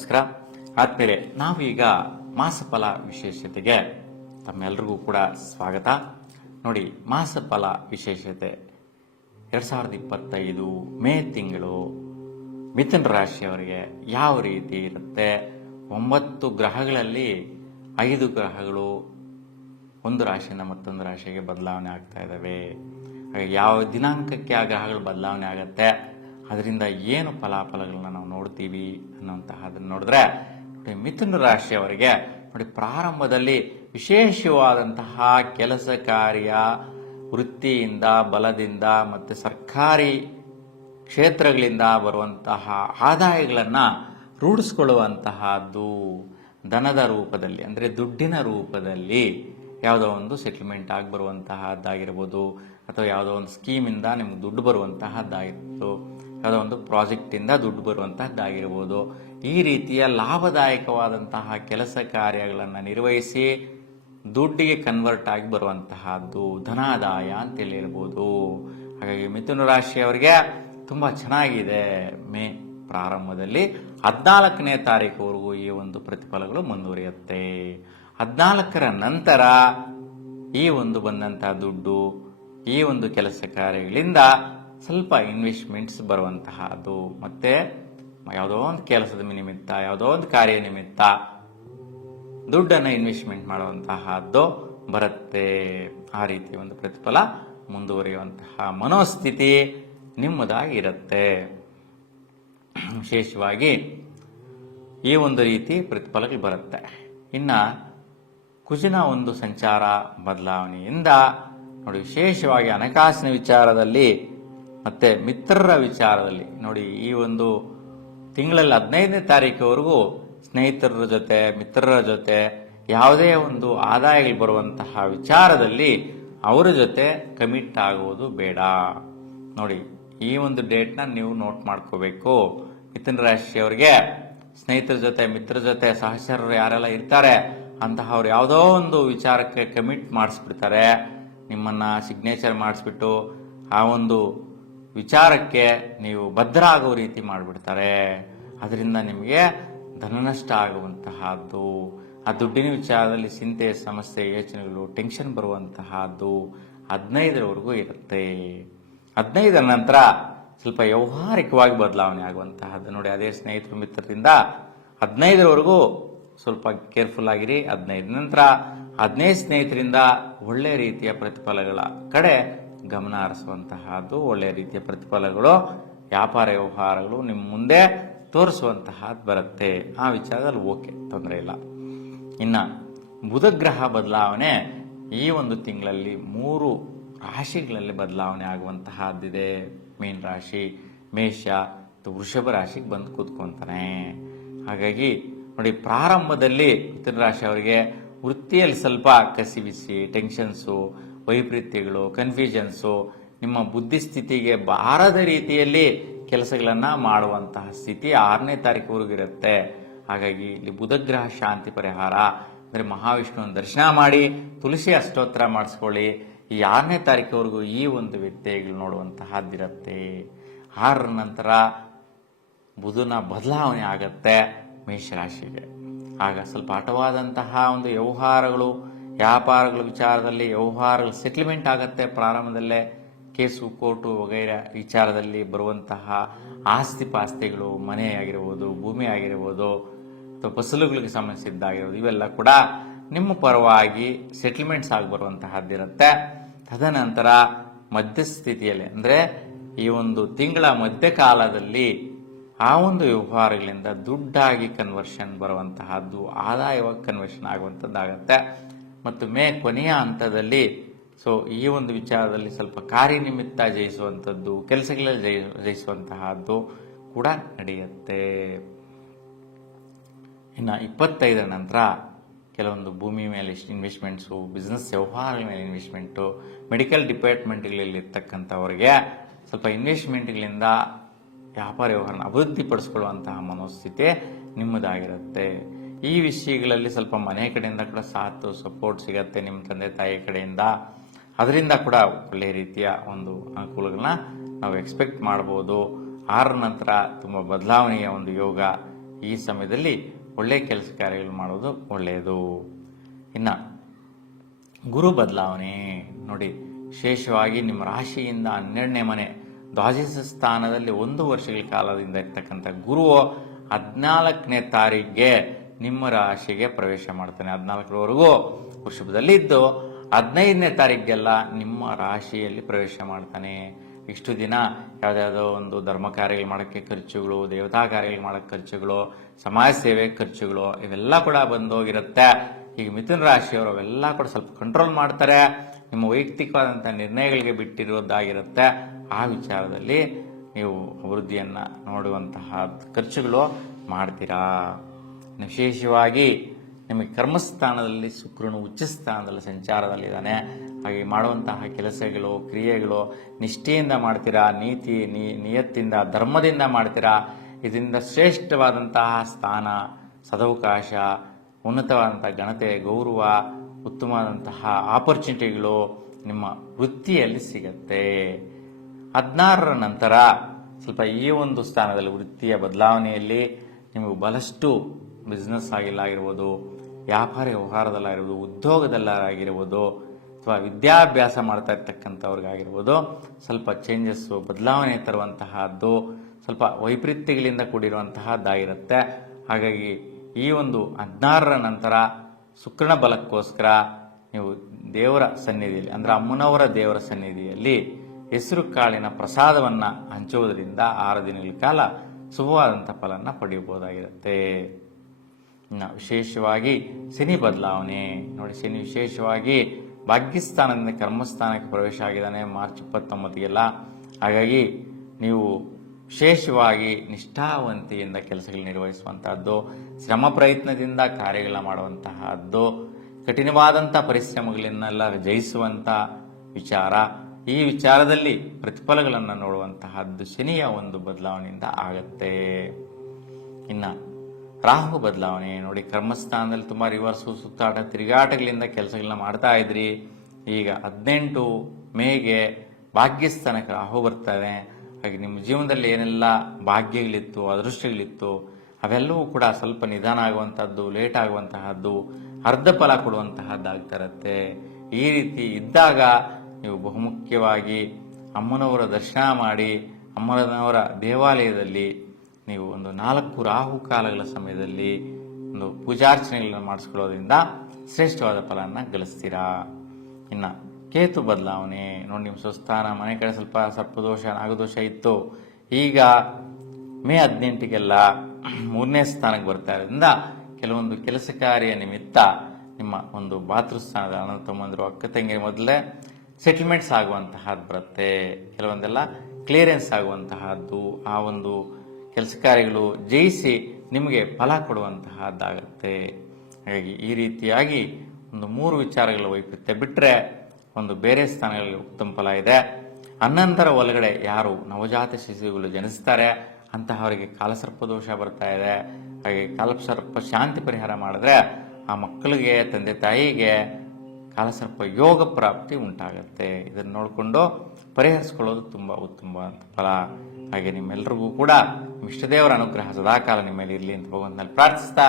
ನಮಸ್ಕಾರ. ಆದ್ಮೇಲೆ ನಾವೀಗ ಮಾಸಫಲ ವಿಶೇಷತೆಗೆ ತಮ್ಮೆಲ್ಲರಿಗೂ ಕೂಡ ಸ್ವಾಗತ. ನೋಡಿ, ಮಾಸಫಲ ವಿಶೇಷತೆ. ಎರಡ್ ಸಾವಿರದ ಇಪ್ಪತ್ತೈದು ಮೇ ತಿಂಗಳು ಮಿಥುನ ರಾಶಿಯವರಿಗೆ ಯಾವ ರೀತಿ ಇರುತ್ತೆ? ಒಂಬತ್ತು ಗ್ರಹಗಳಲ್ಲಿ ಐದು ಗ್ರಹಗಳು ಒಂದು ರಾಶಿಯಿಂದ ಮತ್ತೊಂದು ರಾಶಿಗೆ ಬದಲಾವಣೆ ಆಗ್ತಾ ಇದ್ದಾವೆ ಯಾವ ದಿನಾಂಕಕ್ಕೆ ಆ ಗ್ರಹಗಳು ಬದಲಾವಣೆ ಆಗುತ್ತೆ? ಅದರಿಂದ ಏನು ಫಲಾಫಲಗಳನ್ನ ನಾವು ನೋಡ್ತೀವಿ ಅನ್ನುವಂತಹದನ್ನು ನೋಡಿದ್ರೆ ನೋಡಿ ಮಿಥುನ ರಾಶಿಯವರಿಗೆ ನೋಡಿ ಪ್ರಾರಂಭದಲ್ಲಿ ವಿಶೇಷವಾದಂತಹ ಕೆಲಸ ಕಾರ್ಯ, ವೃತ್ತಿಯಿಂದ, ಬಲದಿಂದ ಮತ್ತು ಸರ್ಕಾರಿ ಕ್ಷೇತ್ರಗಳಿಂದ ಬರುವಂತಹ ಆದಾಯಗಳನ್ನು ರೂಢಿಸ್ಕೊಳ್ಳುವಂತಹದ್ದು. ಧನದ ರೂಪದಲ್ಲಿ ಅಂದರೆ ದುಡ್ಡಿನ ರೂಪದಲ್ಲಿ ಯಾವುದೋ ಒಂದು ಸೆಟಲ್ಮೆಂಟ್ ಆಗಿ ಬರುವಂತಹದ್ದಾಗಿರ್ಬೋದು ಅಥವಾ ಯಾವುದೋ ಒಂದು ಸ್ಕೀಮಿಂದ ನಿಮ್ಗೆ ದುಡ್ಡು ಬರುವಂತಹದ್ದಾಗಿರ್ಬೋದು ಯಾವುದೋ ಒಂದು ಪ್ರಾಜೆಕ್ಟಿಂದ ದುಡ್ಡು ಬರುವಂತಹದ್ದಾಗಿರ್ಬೋದು. ಈ ರೀತಿಯ ಲಾಭದಾಯಕವಾದಂತಹ ಕೆಲಸ ಕಾರ್ಯಗಳನ್ನು ನಿರ್ವಹಿಸಿ ದುಡ್ಡಿಗೆ ಕನ್ವರ್ಟ್ ಆಗಿ ಬರುವಂತಹದ್ದು ಧನಾದಾಯ ಅಂತೇಳಿ ಹೇಳ್ಬೋದು ಹಾಗಾಗಿ ಮಿಥುನ ರಾಶಿಯವರಿಗೆ ತುಂಬ ಚೆನ್ನಾಗಿದೆ ಮೇ ಪ್ರಾರಂಭದಲ್ಲಿ. ಹದಿನಾಲ್ಕನೇ ತಾರೀಕುವರೆಗೂ ಈ ಒಂದು ಪ್ರತಿಫಲಗಳು ಮುಂದುವರಿಯುತ್ತೆ. ಹದಿನಾಲ್ಕರ ನಂತರ ಈ ಒಂದು ಬಂದಂತಹ ದುಡ್ಡು, ಈ ಒಂದು ಕೆಲಸ ಕಾರ್ಯಗಳಿಂದ ಸ್ವಲ್ಪ ಇನ್ವೆಸ್ಟ್ಮೆಂಟ್ಸ್ ಬರುವಂತಹದ್ದು ಮತ್ತೆ ಯಾವುದೋ ಒಂದು ಕೆಲಸದ ನಿಮಿತ್ತ, ಯಾವುದೋ ಒಂದು ಕಾರ್ಯ ನಿಮಿತ್ತ ದುಡ್ಡನ್ನು ಇನ್ವೆಸ್ಟ್ಮೆಂಟ್ ಮಾಡುವಂತಹದ್ದು ಬರುತ್ತೆ. ಆ ರೀತಿ ಒಂದು ಪ್ರತಿಫಲ ಮುಂದುವರಿಯುವಂತಹ ಮನೋಸ್ಥಿತಿ ನಿಮ್ಮದಾಗಿರುತ್ತೆ ವಿಶೇಷವಾಗಿ ಈ ಒಂದು ರೀತಿ ಪ್ರತಿಫಲಕ್ಕೆ ಬರುತ್ತೆ. ಇನ್ನ ಕುಜಿನ ಒಂದು ಸಂಚಾರ ಬದಲಾವಣೆಯಿಂದ ನೋಡಿ, ವಿಶೇಷವಾಗಿ ಹಣಕಾಸಿನ ವಿಚಾರದಲ್ಲಿ ಮತ್ತೆ ಮಿತ್ರರ ವಿಚಾರದಲ್ಲಿ. ನೋಡಿ, ಈ ಒಂದು ತಿಂಗಳಲ್ಲಿ ಹದಿನೈದನೇ ತಾರೀಕುವರೆಗೂ ಸ್ನೇಹಿತರ ಜೊತೆ, ಮಿತ್ರರ ಜೊತೆ ಯಾವುದೇ ಒಂದು ಆದಾಯಗಳು ಬರುವಂತಹ ವಿಚಾರದಲ್ಲಿ ಅವರ ಜೊತೆ ಕಮಿಟ್ ಆಗುವುದು ಬೇಡ. ನೋಡಿ, ಈ ಒಂದು ಡೇಟ್ನ ನೀವು ನೋಟ್ ಮಾಡ್ಕೋಬೇಕು. ಮಿಥುನ ರಾಶಿಯವರಿಗೆ ಸ್ನೇಹಿತರ ಜೊತೆ ಮಿತ್ರರ ಜೊತೆ, ಸಹಚರರು ಯಾರೆಲ್ಲ ಇರ್ತಾರೆ, ಅಂತಹವ್ರು ಯಾವುದೋ ಒಂದು ವಿಚಾರಕ್ಕೆ ಕಮಿಟ್ ಮಾಡಿಸ್ಬಿಡ್ತಾರೆ. ನಿಮ್ಮನ್ನ ಸಿಗ್ನೇಚರ್ ಮಾಡಿಸ್ಬಿಟ್ಟು ಆ ಒಂದು ವಿಚಾರಕ್ಕೆ ನೀವು ಭದ್ರ ಆಗೋ ರೀತಿ ಮಾಡಿಬಿಡ್ತಾರೆ. ಅದರಿಂದ ನಿಮಗೆ ಧನನಷ್ಟ ಆಗುವಂತಹದ್ದು. ಆ ದುಡ್ಡಿನ ವಿಚಾರದಲ್ಲಿ ಚಿಂತೆ, ಸಮಸ್ಯೆ, ಯೋಚನೆಗಳು ಟೆನ್ಷನ್ ಬರುವಂತಹದ್ದು ಹದಿನೈದರವರೆಗೂ ಇರುತ್ತೆ. ಹದಿನೈದರ ನಂತರ ಸ್ವಲ್ಪ ವ್ಯವಹಾರಿಕವಾಗಿ ಬದಲಾವಣೆ ಆಗುವಂತಹದ್ದು. ನೋಡಿ, ಅದೇ ಸ್ನೇಹಿತರು, ಮಿತ್ರರಿಂದ ಹದಿನೈದರವರೆಗೂ ಸ್ವಲ್ಪ ಕೇರ್ಫುಲ್ ಆಗಿರಿ. ಹದಿನೈದು ನಂತರ ಹದಿನೈದು ಸ್ನೇಹಿತರಿಂದ ಒಳ್ಳೆ ರೀತಿಯ ಪ್ರತಿಫಲಗಳ ಕಡೆ ಗಮನ ಹರಿಸುವಂತಹದ್ದು ಒಳ್ಳೆಯ ರೀತಿಯ ಪ್ರತಿಫಲಗಳು, ವ್ಯಾಪಾರ ವ್ಯವಹಾರಗಳು ನಿಮ್ಮ ಮುಂದೆ ತೋರಿಸುವಂತಹದ್ದು ಬರುತ್ತೆ. ಆ ವಿಚಾರದಲ್ಲಿ ಓಕೆ, ತೊಂದರೆ ಇಲ್ಲ. ಇನ್ನು ಬುಧಗ್ರಹ ಬದಲಾವಣೆ ಈ ಒಂದು ತಿಂಗಳಲ್ಲಿ ಮೂರು ರಾಶಿಗಳಲ್ಲಿ ಬದಲಾವಣೆ ಆಗುವಂತಹದ್ದಿದೆ. ಮೀನ್ ರಾಶಿ, ಮೇಷ ಮತ್ತು ವೃಷಭ ರಾಶಿಗೆ ಬಂದು ಕೂತ್ಕೊತಾನೆ. ಹಾಗಾಗಿ ನೋಡಿ, ಪ್ರಾರಂಭದಲ್ಲಿ ಮಿಥುನ ರಾಶಿ ಅವರಿಗೆ ವೃತ್ತಿಯಲ್ಲಿ ಸ್ವಲ್ಪ ಕಸಿವಿಸಿ ಟೆನ್ಷನ್ಸು ವೈಪರೀತ್ಯಗಳು ಕನ್ಫ್ಯೂಷನ್ಸು ನಿಮ್ಮ ಬುದ್ಧಿಸ್ಥಿತಿಗೆ ಬಾರದ ರೀತಿಯಲ್ಲಿ ಕೆಲಸಗಳನ್ನ ಮಾಡುವಂತಹ ಸ್ಥಿತಿ ಆರನೇ ತಾರೀಕುವರೆಗೂ ಇರುತ್ತೆ. ಹಾಗಾಗಿ ಇಲ್ಲಿ ಬುಧಗ್ರಹ ಶಾಂತಿ ಪರಿಹಾರ, ಅಂದರೆ ಮಹಾವಿಷ್ಣುವಿನ ದರ್ಶನ ಮಾಡಿ, ತುಳಸಿ ಅಷ್ಟೋತ್ತರ ಮಾಡಿಸ್ಕೊಳ್ಳಿ. ಈ ಆರನೇ ತಾರೀಕುವರೆಗೂ ಈ ಒಂದು ವ್ಯತ್ಯಯಗಳು ನೋಡುವಂತಹದ್ದಿರುತ್ತೆ ಆರರ ನಂತರ ಬುಧನ ಬದಲಾವಣೆ ಆಗತ್ತೆ ಮೇಷರಾಶಿಗೆ. ಆಗ ಸ್ವಲ್ಪ ಹಠವಾದಂತಹ ಒಂದು ವ್ಯವಹಾರಗಳು ವ್ಯಾಪಾರಗಳ ವಿಚಾರದಲ್ಲಿ, ವ್ಯವಹಾರಗಳು ಸೆಟ್ಲ್ಮೆಂಟ್ ಆಗುತ್ತೆ. ಪ್ರಾರಂಭದಲ್ಲೇ ಕೇಸು, ಕೋರ್ಟು ವಗೈರೆ ವಿಚಾರದಲ್ಲಿ ಬರುವಂತಹ ಆಸ್ತಿ ಪಾಸ್ತಿಗಳು ಮನೆ ಆಗಿರ್ಬೋದು, ಭೂಮಿ ಆಗಿರ್ಬೋದು, ಅಥವಾ ಫಸಲುಗಳಿಗೆ ಸಂಬಂಧಿಸಿದ್ದಾಗಿರ್ಬೋದು, ಇವೆಲ್ಲ ಕೂಡ ನಿಮ್ಮ ಪರವಾಗಿ ಸೆಟ್ಲ್ಮೆಂಟ್ಸ್ ಆಗಿ ಬರುವಂತಹದ್ದಿರುತ್ತೆ ತದನಂತರ ಮಧ್ಯಸ್ಥಿತಿಯಲ್ಲಿ, ಅಂದರೆ ಈ ಒಂದು ತಿಂಗಳ ಮಧ್ಯಕಾಲದಲ್ಲಿ ಆ ಒಂದು ವ್ಯವಹಾರಗಳಿಂದ ದುಡ್ಡಾಗಿ ಕನ್ವರ್ಷನ್ ಬರುವಂತಹದ್ದು, ಆದಾಯವಾಗಿ ಕನ್ವರ್ಷನ್ ಆಗುವಂಥದ್ದಾಗತ್ತೆ ಮತ್ತು ಮೇ ಕೊನೆಯ ಹಂತದಲ್ಲಿ ಸೊ ಈ ಒಂದು ವಿಚಾರದಲ್ಲಿ ಸ್ವಲ್ಪ ಕಾರ್ಯನಿಮಿತ್ತ ಜಯಿಸುವಂಥದ್ದು, ಕೆಲಸಗಳಲ್ಲಿ ಜಯ, ಜಯಿಸುವಂತಹದ್ದು ಕೂಡ ನಡೆಯುತ್ತೆ. ಇನ್ನು ಇಪ್ಪತ್ತೈದರ ನಂತರ ಕೆಲವೊಂದು ಭೂಮಿ ಮೇಲೆ ಇನ್ವೆಸ್ಟ್ಮೆಂಟ್ಸು ಬಿಸ್ನೆಸ್ ವ್ಯವಹಾರಗಳ ಮೇಲೆ ಇನ್ವೆಸ್ಟ್ಮೆಂಟು ಮೆಡಿಕಲ್ ಡಿಪಾರ್ಟ್ಮೆಂಟ್ಗಳಲ್ಲಿ ಇರ್ತಕ್ಕಂಥವ್ರಿಗೆ ಸ್ವಲ್ಪ ಇನ್ವೆಸ್ಟ್ಮೆಂಟ್ಗಳಿಂದ ವ್ಯಾಪಾರ ವ್ಯವಹಾರನ ಅಭಿವೃದ್ಧಿಪಡಿಸ್ಕೊಳ್ಳುವಂತಹ ಮನೋಸ್ಥಿತಿ ನಿಮ್ಮದಾಗಿರುತ್ತೆ. ಈ ವಿಷಯಗಳಲ್ಲಿ ಸ್ವಲ್ಪ ಮನೆ ಕಡೆಯಿಂದ ಕೂಡ ಸಾಥ್ ಸಪೋರ್ಟ್ ಸಿಗತ್ತೆ ನಿಮ್ಮ ತಂದೆ ತಾಯಿ ಕಡೆಯಿಂದ. ಅದರಿಂದ ಕೂಡ ಒಳ್ಳೆಯ ರೀತಿಯ ಒಂದು ಅನುಕೂಲಗಳನ್ನ ನಾವು ಎಕ್ಸ್ಪೆಕ್ಟ್ ಮಾಡ್ಬೋದು. ಆರ ನಂತರ ತುಂಬ ಬದಲಾವಣೆಯ ಒಂದು ಯೋಗ ಈ ಸಮಯದಲ್ಲಿ ಒಳ್ಳೆ ಕೆಲಸ ಕಾರ್ಯಗಳು ಮಾಡೋದು ಒಳ್ಳೆಯದು. ಇನ್ನು ಗುರು ಬದಲಾವಣೆ ನೋಡಿ, ವಿಶೇಷವಾಗಿ ನಿಮ್ಮ ರಾಶಿಯಿಂದ ಹನ್ನೆರಡನೇ ಮನೆ, ದ್ವಾದಶ ಸ್ಥಾನದಲ್ಲಿ ಒಂದು ವರ್ಷಗಳ ಕಾಲದಿಂದ ಇರ್ತಕ್ಕಂಥ ಗುರು ಹದಿನಾಲ್ಕನೇ ತಾರೀಕಿಗೆ ನಿಮ್ಮ ರಾಶಿಗೆ ಪ್ರವೇಶ ಮಾಡ್ತಾನೆ. ಹದಿನಾಲ್ಕರವರೆಗೂ ವೃಷಭದಲ್ಲಿದ್ದು ಹದಿನೈದನೇ ತಾರೀಕಿಗೆಲ್ಲ ನಿಮ್ಮ ರಾಶಿಯಲ್ಲಿ ಪ್ರವೇಶ ಮಾಡ್ತಾನೆ. ಇಷ್ಟು ದಿನ ಯಾವುದ್ಯಾವುದೋ ಒಂದು ಧರ್ಮ ಕಾರ್ಯಗಳು ಮಾಡೋಕ್ಕೆ ಖರ್ಚುಗಳು, ದೇವತಾ ಕಾರ್ಯಗಳು ಮಾಡೋಕ್ಕೆ ಖರ್ಚುಗಳು, ಸಮಾಜ ಸೇವೆ ಖರ್ಚುಗಳು ಇವೆಲ್ಲ ಕೂಡ ಬಂದೋಗಿರುತ್ತೆ. ಈಗ ಮಿಥುನ ರಾಶಿಯವರು ಅವೆಲ್ಲ ಕೂಡ ಸ್ವಲ್ಪ ಕಂಟ್ರೋಲ್ ಮಾಡ್ತಾರೆ. ನಿಮ್ಮ ವೈಯಕ್ತಿಕವಾದಂಥ ನಿರ್ಣಯಗಳಿಗೆ ಬಿಟ್ಟಿರೋದಾಗಿರುತ್ತೆ. ಆ ವಿಚಾರದಲ್ಲಿ ನೀವು ಅಭಿವೃದ್ಧಿಯನ್ನು ನೋಡುವಂತಹ ಖರ್ಚುಗಳು ಮಾಡ್ತೀರಾ? ವಿಶೇಷವಾಗಿ ನಿಮಗೆ ಕರ್ಮಸ್ಥಾನದಲ್ಲಿ ಶುಕ್ರನು ಉಚ್ಚ ಸ್ಥಾನದಲ್ಲಿ ಸಂಚಾರದಲ್ಲಿದ್ದಾನೆ. ಹಾಗೆ ಮಾಡುವಂತಹ ಕೆಲಸಗಳು, ಕ್ರಿಯೆಗಳು, ನಿಷ್ಠೆಯಿಂದ ಮಾಡ್ತೀರಾ, ನೀತಿ ನಿಯತ್ತಿಂದ, ಧರ್ಮದಿಂದ ಮಾಡ್ತೀರಾ, ಇದರಿಂದ ಶ್ರೇಷ್ಠವಾದಂತಹ ಸ್ಥಾನ, ಸದವಕಾಶ, ಉನ್ನತವಾದಂಥ ಘನತೆ, ಗೌರವ, ಉತ್ತಮವಾದಂತಹ ಆಪರ್ಚುನಿಟಿಗಳು ನಿಮ್ಮ ವೃತ್ತಿಯಲ್ಲಿ ಸಿಗತ್ತೆ. ಹದಿನಾರರ ನಂತರ ಸ್ವಲ್ಪ ಈ ಒಂದು ಸ್ಥಾನದಲ್ಲಿ ವೃತ್ತಿಯ ಬದಲಾವಣೆಯಲ್ಲಿ ನಿಮಗೆ ಬಹಳಷ್ಟು ಬಿಸ್ನೆಸ್ ಆಗಿಲ್ಲಾಗಿರ್ಬೋದು, ವ್ಯಾಪಾರ ವ್ಯವಹಾರದಲ್ಲಾಗಿರ್ಬೋದು, ಉದ್ಯೋಗದಲ್ಲಾಗಿರ್ಬೋದು, ಅಥವಾ ವಿದ್ಯಾಭ್ಯಾಸ ಮಾಡ್ತಾ ಇರ್ತಕ್ಕಂಥವ್ರಿಗಾಗಿರ್ಬೋದು, ಸ್ವಲ್ಪ ಚೇಂಜಸ್ಸು ಬದಲಾವಣೆ ತರುವಂತಹದ್ದು, ಸ್ವಲ್ಪ ವೈಪರೀತ್ಯಗಳಿಂದ ಕೂಡಿರುವಂತಹದ್ದಾಗಿರುತ್ತೆ ಹಾಗಾಗಿ ಈ ಒಂದು ಹದಿನಾರರ ನಂತರ ಶುಕ್ರನ ಬಲಕ್ಕೋಸ್ಕರ ನೀವು ದೇವರ ಸನ್ನಿಧಿಯಲ್ಲಿ, ಅಂದರೆ ಅಮ್ಮನವರ ದೇವರ ಸನ್ನಿಧಿಯಲ್ಲಿ ಹೆಸರು ಕಾಳಿನ ಪ್ರಸಾದವನ್ನು ಹಂಚುವುದರಿಂದ ಆರು ದಿನಗಳ ಕಾಲ ಶುಭವಾದಂಥ ಫಲನ ಪಡೆಯಬಹುದಾಗಿರುತ್ತೆ. ವಿಶೇಷವಾಗಿ ಶನಿ ಬದಲಾವಣೆ. ನೋಡಿ, ಶನಿ ವಿಶೇಷವಾಗಿ ಭಾಗ್ಯಸ್ಥಾನದಿಂದ ಕರ್ಮಸ್ಥಾನಕ್ಕೆ ಪ್ರವೇಶ ಆಗಿದ್ದಾನೆ ಮಾರ್ಚ್ ಇಪ್ಪತ್ತೊಂಬತ್ತಿಗೆಲ್ಲ. ಹಾಗಾಗಿ ನೀವು ವಿಶೇಷವಾಗಿ ನಿಷ್ಠಾವಂತಿಯಿಂದ ಕೆಲಸಗಳು ನಿರ್ವಹಿಸುವಂತಹದ್ದು, ಶ್ರಮ ಪ್ರಯತ್ನದಿಂದ ಕಾರ್ಯಗಳ ಮಾಡುವಂತಹದ್ದು ಕಠಿಣವಾದಂಥ ಪರಿಶ್ರಮಗಳನ್ನೆಲ್ಲ ಜಯಿಸುವಂತ ವಿಚಾರ, ಈ ವಿಚಾರದಲ್ಲಿ ಪ್ರತಿಫಲಗಳನ್ನು ನೋಡುವಂತಹದ್ದು ಶನಿಯ ಒಂದು ಬದಲಾವಣೆಯಿಂದ ಆಗತ್ತೆ. ಇನ್ನ ರಾಹು ಬದಲಾವಣೆ. ನೋಡಿ, ಕರ್ಮಸ್ಥಾನದಲ್ಲಿ ತುಂಬ ರಿವರ್ಸು ಸುತ್ತಾಟ, ತಿರುಗಾಟಗಳಿಂದ ಕೆಲಸಗಳನ್ನ ಮಾಡ್ತಾ ಇದ್ರಿ. ಈಗ ಹದಿನೆಂಟು ಮೇಗೆ ಭಾಗ್ಯಸ್ಥಾನಕ್ಕೆ ರಾಹು ಬರ್ತಾರೆ ಹಾಗೆ ನಿಮ್ಮ ಜೀವನದಲ್ಲಿ ಏನೆಲ್ಲ ಭಾಗ್ಯಗಳಿತ್ತು, ಅದೃಷ್ಟಗಳಿತ್ತು, ಅವೆಲ್ಲವೂ ಕೂಡ ಸ್ವಲ್ಪ ನಿಧಾನ ಆಗುವಂತಹದ್ದು ಲೇಟ್ ಆಗುವಂತಹದ್ದು, ಅರ್ಧ ಫಲ ಕೊಡುವಂತಹದ್ದಾಗ್ತಾ ಇರುತ್ತೆ ಈ ರೀತಿ ಇದ್ದಾಗ ನೀವು ಬಹುಮುಖ್ಯವಾಗಿ ಅಮ್ಮನವರ ದರ್ಶನ ಮಾಡಿ, ಅಮ್ಮನವರ ದೇವಾಲಯದಲ್ಲಿ ನೀವು ಒಂದು ನಾಲ್ಕು ರಾಹು ಕಾಲಗಳ ಸಮಯದಲ್ಲಿ ಒಂದು ಪೂಜಾರ್ಚನೆಗಳನ್ನು ಮಾಡಿಸ್ಕೊಳ್ಳೋದ್ರಿಂದ ಶ್ರೇಷ್ಠವಾದ ಫಲವನ್ನು ಗಳಿಸ್ತೀರಾ? ಇನ್ನ ಕೇತು ಬದಲಾವಣೆ. ನೋಡಿ, ನಿಮ್ಮ ಸ್ವಸ್ಥಾನ, ಮನೆ ಕಡೆ ಸ್ವಲ್ಪ ಸರ್ಪದೋಷ ನಾಗದೋಷ ಇತ್ತು. ಈಗ ಮೇ ಹದಿನೆಂಟಿಗೆಲ್ಲ ಮೂರನೇ ಸ್ಥಾನಕ್ಕೆ ಬರ್ತಾ ಇರೋದ್ರಿಂದ ಕೆಲವೊಂದು ಕೆಲಸ ಕಾರ್ಯ ನಿಮಿತ್ತ ನಿಮ್ಮ ಒಂದು ಬಾತೃಸ್ಥಾನದ ಅಣ್ಣ ತಮ್ಮಂದಿರು ಅಕ್ಕ ತಂಗಿ ಮೊದಲೇ ಸೆಟಲ್ಮೆಂಟ್ಸ್ ಆಗುವಂತಹದ್ದು ಬರುತ್ತೆ. ಕೆಲವೊಂದೆಲ್ಲ ಕ್ಲಿಯರೆನ್ಸ್ ಆಗುವಂತಹದ್ದು, ಆ ಒಂದು ಕೆಲಸ ಕಾರ್ಯಗಳು ಜಯಿಸಿ ನಿಮಗೆ ಫಲ ಕೊಡುವಂತಹದ್ದಾಗುತ್ತೆ. ಹಾಗಾಗಿ ಈ ರೀತಿಯಾಗಿ ಒಂದು ಮೂರು ವಿಚಾರಗಳ ವೈಪರೀತ್ಯ ಬಿಟ್ಟರೆ ಒಂದು ಬೇರೆ ಸ್ಥಾನಗಳಲ್ಲಿ ಉತ್ತಮ ಫಲ ಇದೆ. ಅನಂತರ ಒಳಗಡೆ ಯಾರು ನವಜಾತ ಶಿಶುಗಳು ಜನಿಸ್ತಾರೆ, ಅಂತಹವರಿಗೆ ಕಾಲಸರ್ಪ ದೋಷ ಬರ್ತಾ ಇದೆ. ಹಾಗೆ ಕಾಲಸರ್ಪ ಶಾಂತಿ ಪರಿಹಾರ ಮಾಡಿದ್ರೆ ಆ ಮಕ್ಕಳಿಗೆ, ತಂದೆ ತಾಯಿಗೆ ಕಾಲಸರ್ಪ ಯೋಗ ಪ್ರಾಪ್ತಿ ಉಂಟಾಗತ್ತೆ. ಇದನ್ನು ನೋಡಿಕೊಂಡು ಪರಿಹರಿಸ್ಕೊಳ್ಳೋದು ತುಂಬ ಉತ್ತಮ ಫಲ. ಹಾಗೆ ನಿಮ್ಮೆಲ್ಲರಿಗೂ ಕೂಡ ಇಷ್ಟದೇವರ ಅನುಗ್ರಹ ಸದಾಕಾಲ ನಿಮ್ಮಲ್ಲಿ ಮೇಲೆ ಇರಲಿ ಅಂತ ಭಗವಂತನಲ್ಲಿ ಪ್ರಾರ್ಥಿಸ್ತಾ